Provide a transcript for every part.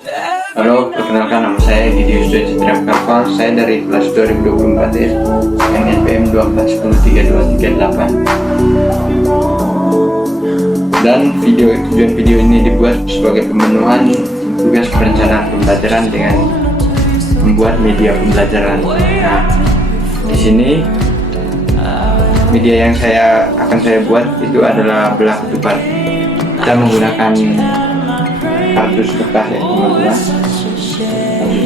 Halo, perkenalkan nama saya Gideus Citra Kapal. Saya dari kelas 2024 ya, yang NPM 12103238. Dan tujuan video ini dibuat sebagai pemenuhan tugas perencanaan pembelajaran dengan membuat media pembelajaran. Nah, di sini media yang akan saya buat itu adalah belah ketupat. Kita menggunakan kardus bekas ya teman-teman. Langsung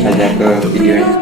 saja ke videonya.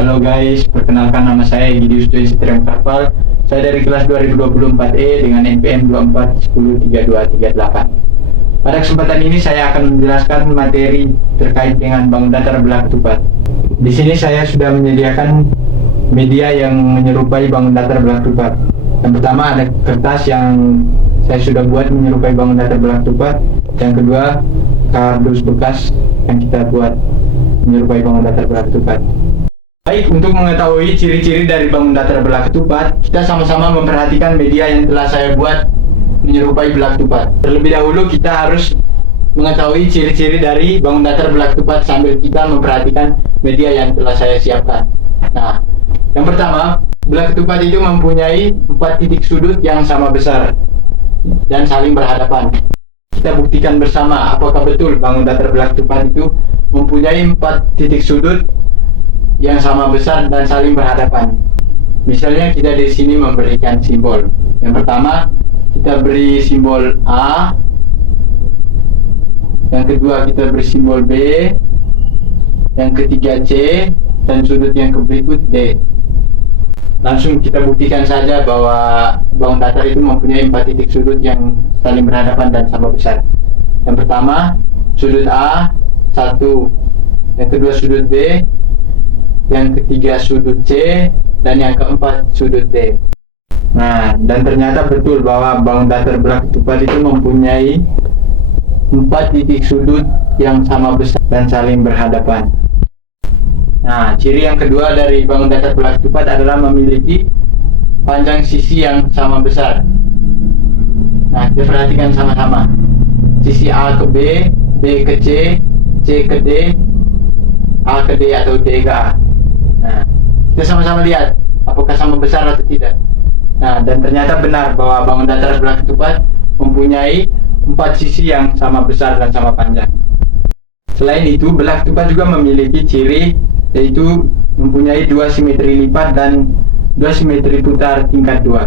Halo guys, perkenalkan nama saya Gideus Citra Kapal. Saya dari kelas 2024E dengan NPM 24103238. Pada kesempatan ini saya akan menjelaskan materi terkait dengan bangun datar belah ketupat. Di sini saya sudah menyediakan media yang menyerupai bangun datar belah ketupat. Yang pertama ada kertas yang saya sudah buat menyerupai bangun datar belah ketupat. Yang kedua kardus bekas yang kita buat menyerupai bangun datar belah ketupat. Baik, untuk mengetahui ciri-ciri dari bangun datar belah ketupat, kita sama-sama memperhatikan media yang telah saya buat menyerupai belah ketupat. Terlebih dahulu kita harus mengetahui ciri-ciri dari bangun datar belah ketupat sambil kita memperhatikan media yang telah saya siapkan. Nah, yang pertama, belah ketupat itu mempunyai 4 titik sudut yang sama besar dan saling berhadapan. Kita buktikan bersama apakah betul bangun datar belah ketupat itu mempunyai 4 titik sudut yang sama besar dan saling berhadapan. Misalnya kita di sini memberikan simbol. Yang pertama kita beri simbol A, yang kedua kita beri simbol B, yang ketiga C, dan sudut yang berikut D. Langsung kita buktikan saja bahwa bangun datar itu mempunyai 4 titik sudut yang saling berhadapan dan sama besar. Yang pertama sudut A 1, yang kedua sudut B, yang ketiga sudut C, dan yang keempat sudut D. Nah, dan ternyata betul bahwa bangun datar belah ketupat itu mempunyai 4 titik sudut yang sama besar dan saling berhadapan. Nah, ciri yang kedua dari bangun datar belah ketupat adalah memiliki panjang sisi yang sama besar. Nah, kita perhatikan sama-sama. Sisi A ke B, B ke C, C ke D, A ke D atau D ke A. Nah, kita sama-sama lihat apakah sama besar atau tidak. Nah, dan ternyata benar bahwa bangun datar belah ketupat mempunyai 4 sisi yang sama besar dan sama panjang. Selain itu, belah ketupat juga memiliki ciri yaitu mempunyai 2 simetri lipat dan 2 simetri putar tingkat 2.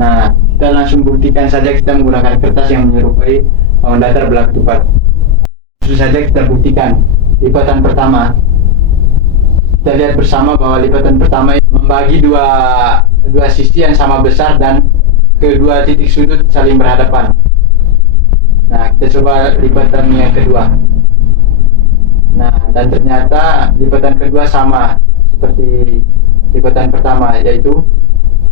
Nah, kita langsung buktikan saja kita menggunakan kertas yang menyerupai bangun datar belah ketupat. Langsung saja kita buktikan. Lipatan pertama, kita lihat bersama bahwa lipatan pertama membagi dua sisi yang sama besar dan kedua titik sudut saling berhadapan. Nah, kita coba lipatan yang kedua. Nah, dan ternyata lipatan kedua sama seperti lipatan pertama, yaitu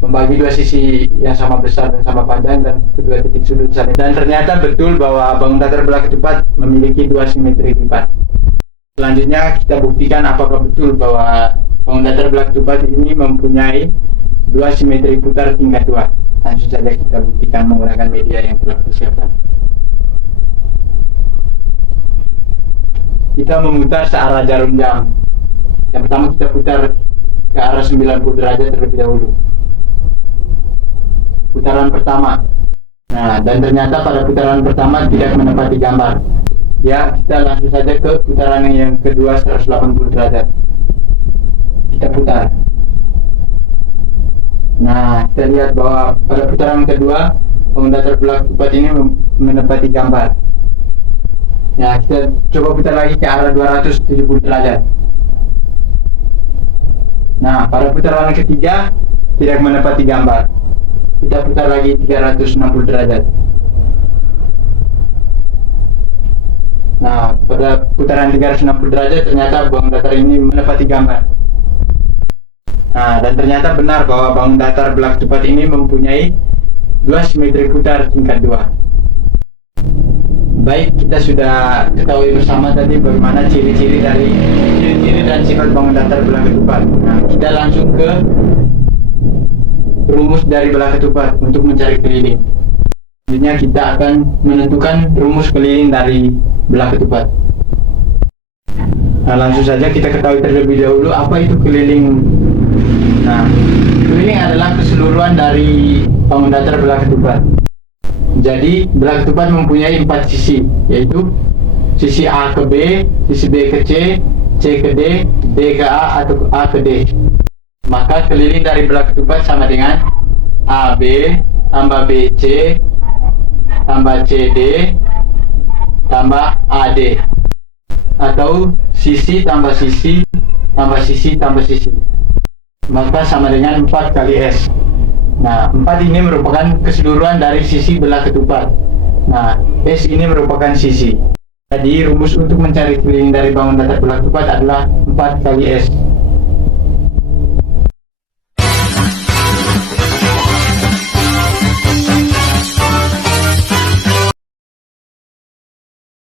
membagi 2 sisi yang sama besar dan sama panjang dan kedua titik sudut saling. Dan ternyata betul bahwa bangun datar belah ketupat memiliki 2 simetri lipat. Selanjutnya kita buktikan apakah betul bahwa bangun datar belah ketupat ini mempunyai 2 simetri putar tingkat 2. Langsung saja kita buktikan menggunakan media yang telah disiapkan. Kita memutar searah jarum jam. Yang pertama kita putar ke arah 90 derajat terlebih dahulu. Putaran pertama. Nah, dan ternyata pada putaran pertama tidak menepati gambar. Ya, kita langsung saja ke putaran yang kedua 180 derajat. Kita putar. Nah, kita lihat bahwa pada putaran kedua bangun datar belah ketupat ini menepati gambar. Ya, kita coba putar lagi ke arah 270 derajat. Nah, pada putaran ketiga tidak menepati gambar. Kita putar lagi 360 derajat. Nah, pada putaran 360 derajat ternyata bangun datar ini menepati gambar. Nah, dan ternyata benar bahwa bangun datar belah ketupat ini mempunyai 2 simetri putar tingkat 2. Baik, kita sudah ketahui bersama tadi bagaimana ciri-ciri dan sifat bangun datar belah ketupat. Nah, kita langsung ke rumus dari belah ketupat untuk mencari keliling. Selanjutnya kita akan menentukan rumus keliling dari belah ketupat. Nah, langsung saja kita ketahui terlebih dahulu apa itu keliling. Nah, keliling adalah keseluruhan dari bangun datar belah ketupat. Jadi, belah ketupat mempunyai 4 sisi, yaitu sisi A ke B, sisi B ke C, C ke D, D ke A, atau A ke D. Maka keliling dari belah ketupat sama dengan AB tambah BC tambah CD tambah AD, atau sisi tambah sisi tambah sisi tambah sisi, maka sama dengan 4 kali S. Nah, 4 ini merupakan keseluruhan dari sisi belah ketupat. Nah, S ini merupakan sisi. Jadi rumus untuk mencari keliling dari bangun datar belah ketupat adalah 4 kali S.